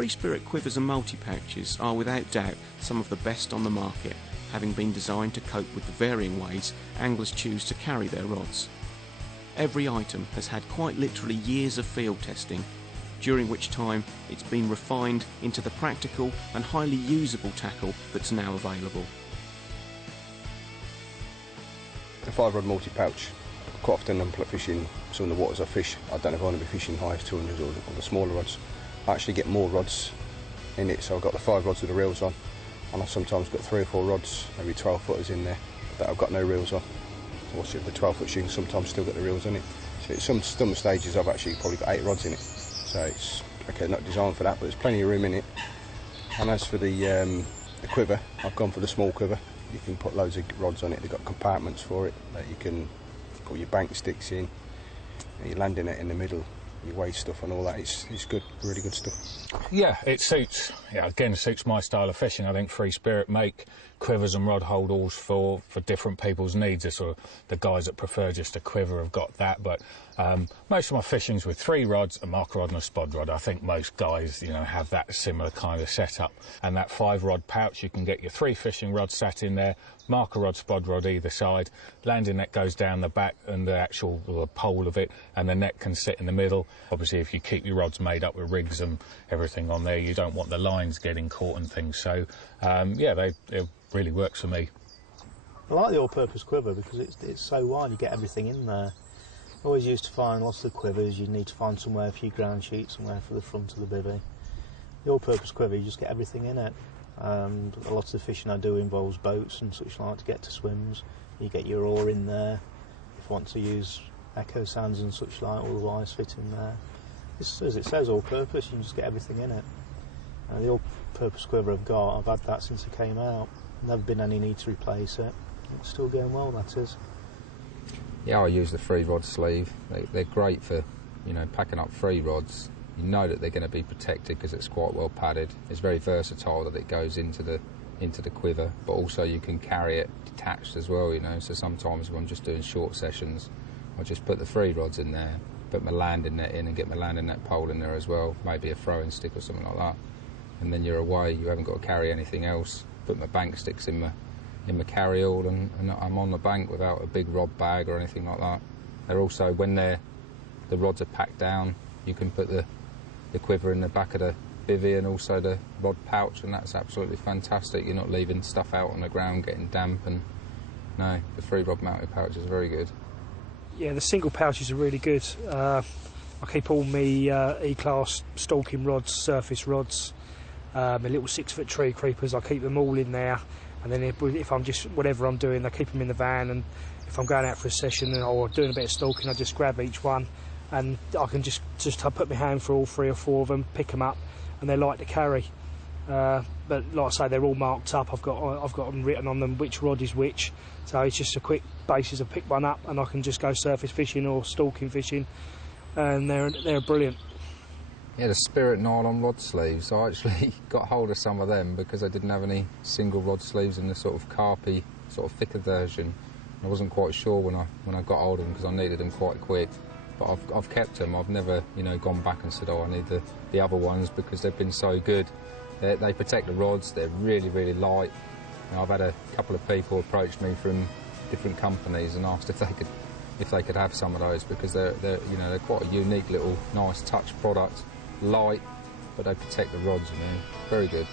Free Spirit quivers and multi-pouches are without doubt some of the best on the market, having been designed to cope with the varying ways anglers choose to carry their rods. Every item has had quite literally years of field testing, during which time it's been refined into the practical and highly usable tackle that's now available. The 5-rod multi-pouch. Quite often I'm fishing some of the waters I fish. I don't know if I want to be fishing highest 200s or the smaller rods. I actually get more rods in it, so I've got the 5 rods with the reels on, and I've sometimes got 3 or 4 rods, maybe 12 footers in there that I've got no reels on. Or the 12-foot string sometimes still got the reels on it. So at some stages I've actually probably got 8 rods in it. So it's okay, not designed for that, but there's plenty of room in it. And as for the quiver, I've gone for the small quiver. You can put loads of rods on it. They've got compartments for it that you can put your bank sticks in, your landing net in the middle, your weight stuff and all that. It's good, really good stuff. Yeah, it suits. Yeah, again, suits my style of fishing. I think Free Spirit make quivers and rod holdalls for different people's needs. It's sort of the guys that prefer just a quiver have got that, but most of my fishing's with 3 rods, a marker rod and a spod rod. I think most guys, you know, have that similar kind of setup. And that 5-rod pouch, you can get your 3 fishing rods sat in there, marker rod, spod rod either side, landing net goes down the back and the actual pole of it, and the net can sit in the middle. Obviously, if you keep your rods made up with rigs and everything on there, you don't want the lines getting caught and things. So, yeah, it really works for me. I like the all-purpose quiver because it's so wide, you get everything in there. I always used to find lots of the quivers, you need to find somewhere for your ground sheet, somewhere for the front of the bivvy. The all-purpose quiver, you just get everything in it. And a lot of the fishing I do involves boats and such like to get to swims. You get your oar in there. If you want to use echo sands and such like, all the wires fit in there. It's, as it says, all-purpose, you can just get everything in it. And the all-purpose quiver I've got, I've had that since it came out. Never been any need to replace it. It's still going well, that is. Yeah, I use the 3-rod sleeve. They're great for, you know, packing up 3 rods. You know that they're going to be protected because it's quite well padded. It's very versatile that it goes into the quiver, but also you can carry it detached as well, you know. So sometimes when I'm just doing short sessions, I just put the 3 rods in there, put my landing net in and get my landing net pole in there as well, maybe a throwing stick or something like that. And then you're away, you haven't got to carry anything else. Put my bank sticks in my carry-all and I'm on the bank without a big rod bag or anything like that. They're also, when the rods are packed down, you can put the quiver in the back of the bivvy and also the rod pouch, and that's absolutely fantastic. You're not leaving stuff out on the ground getting damp, and no, the 3-rod mounted pouch is very good. Yeah, the single pouches are really good. I keep all my E-class stalking rods, surface rods, my little 6-foot tree creepers, I keep them all in there. And then if I'm just, whatever I'm doing, I keep them in the van, and if I'm going out for a session or doing a bit of stalking, I just grab each one and I can just put my hand for all 3 or 4 of them, pick them up, and they're light to carry. But like I say, they're all marked up. I've got them written on them which rod is which, so it's just a quick basis of pick one up and I can just go surface fishing or stalking fishing, and they're brilliant. Yeah, the Spirit nylon rod sleeves, I actually got hold of some of them because I didn't have any single rod sleeves in the sort of carpy, sort of thicker version. I wasn't quite sure when I got hold of them because I needed them quite quick. But I've kept them. I've never, you know, gone back and said, oh, I need the other ones because they've been so good. They protect the rods. They're really, really light. You know, I've had a couple of people approach me from different companies and asked if they could have some of those because they're quite a unique little nice touch product. Light, but they protect the rods, you know. Very good.